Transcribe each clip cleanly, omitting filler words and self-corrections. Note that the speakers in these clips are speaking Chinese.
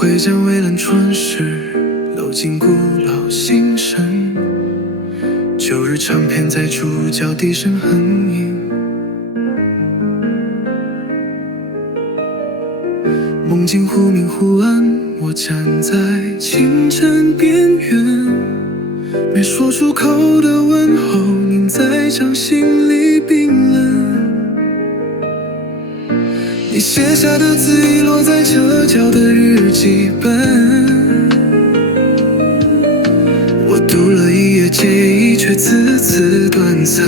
挥剑蔚蓝春时，漏尽古老心声。旧日唱片在主角低声哼吟，梦境忽明忽暗，我站在清晨边缘，没说出口的问候，凝在掌心里冰冷。你写下的字遗落在折角的日记本，我读了一页接一页，却字字断层。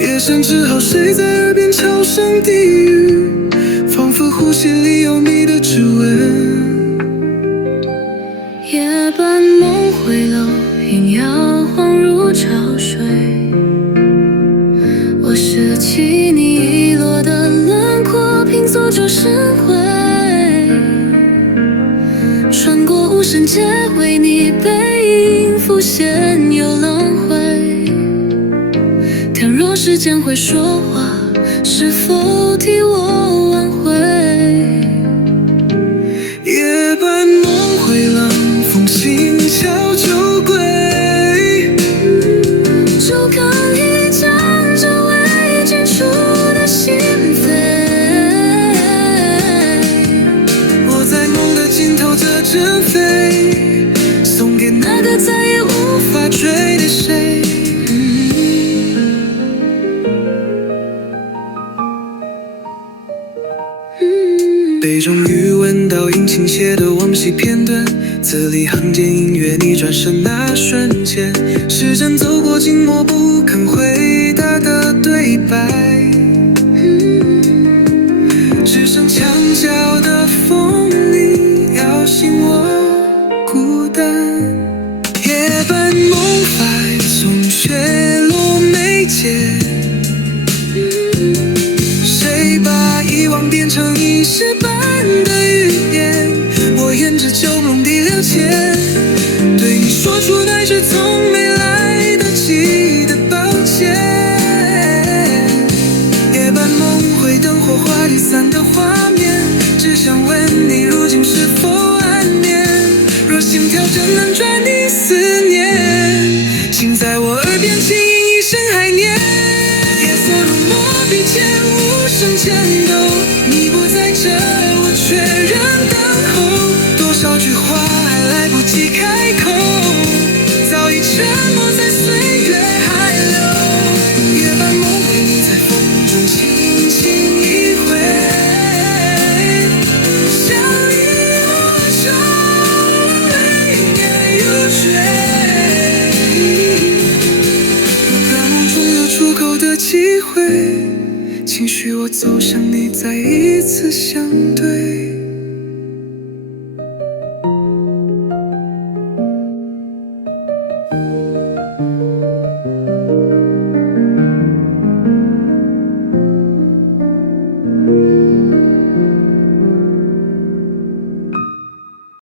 夜深只好睡在耳边，悄声低语，仿佛呼吸里有你的指纹。夜半梦回楼，云摇晃如潮水。我拾起你遗落的轮廓，拼凑出神回。穿过无声街，为你背影浮现又轮回。倘若时间会说话，是否替我挽回？夜半梦回廊，风轻敲酒柜，就看一张这未剪出的心扉。我在梦的尽头这阵飞，送给那个再也无法追的谁。杯中余温倒映倾斜的往昔片段，字里行间音乐你转身那瞬间，时针走过静默不肯回答的对白，只剩墙角的风里摇醒我孤单。夜半梦返，从雪落眉间，谁把遗忘变成一世般的语言？我沿着酒瓮地流前，对你说出那句从没来得及的抱歉。夜半梦回，灯火花离散的画面，只想问你如今是否安眠？若心跳真能转移思念，请在我耳边轻吟一声还念。夜色如墨笔尖，无声颤抖，你不在这，我却仍等候。多少句话还来不及开口，早已沉没在岁月海流。夜半梦回，你在风中轻轻一挥，像一抹愁，泪眼又垂。让梦中有出口的机会，请许我走向你，再一次相对。